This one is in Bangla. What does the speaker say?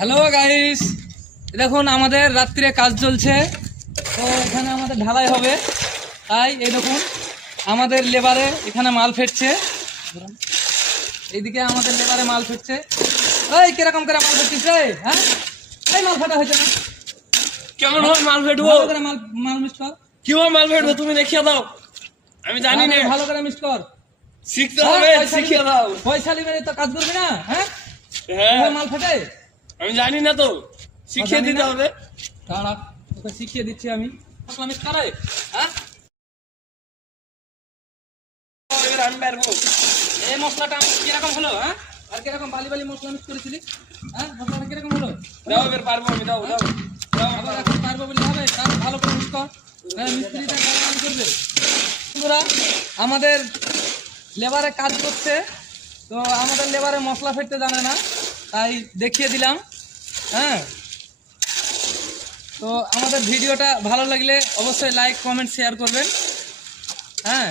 হ্যালো গাইস, দেখুন আমাদের রাত্রে কাজ চলছে। তো এখানে আমাদের ঢালাই হবে, তাই এই দেখুন আমাদের লেবারে এখানে মাল ফেটছে। এইদিকে আমাদের লেবারে মাল ফেটছে। এই কিরকম করে মাল ফেটছে? হ্যাঁ, এই মাল ফাটা হয়েছে না? কেমন হয় মাল ফেটবো? ভালো করে মাল মাল মিক্স কর। কি হয় মাল ফেটবো তুমি দেখিয়ে দাও, আমি জানি না। ভালো করে মিক্স কর। শিখতে হবে, শিখিয়ে দাও। পয়সা নিবে তো কাজ করবি না? হ্যাঁ, হ্যাঁ মাল ফেটে আমি জানি না তো, শিখিয়ে দিতে হবে। দাঁড়া, তোকে শিখিয়ে দিচ্ছি আমি। মশলা মিক্স করে। হ্যাঁ, এবার আমি পারবো। এই মশলাটা কিরকম হলো? হ্যাঁ, আর কিরকম বালি বালি মশলা মিক্স করেছিলি? হ্যাঁ, মশলাটা কিরকম হলো? দাও এবার পারবো আমি, দাও দাও দাও। আবার এখন পারবো বলে হবে? তার ভালো করে মিক্স কর। হ্যাঁ, মিস্ত্রিটা ভালো করবে। বন্ধুরা, আমাদের লেবারে কাজ করছে, তো আমাদের লেবারে মশলা ফেটতে জানে না, তাই দেখিয়ে দিলাম। হ্যাঁ, তো আমাদের ভিডিওটা ভালো লাগলে অবশ্যই লাইক কমেন্ট শেয়ার করবেন। হ্যাঁ।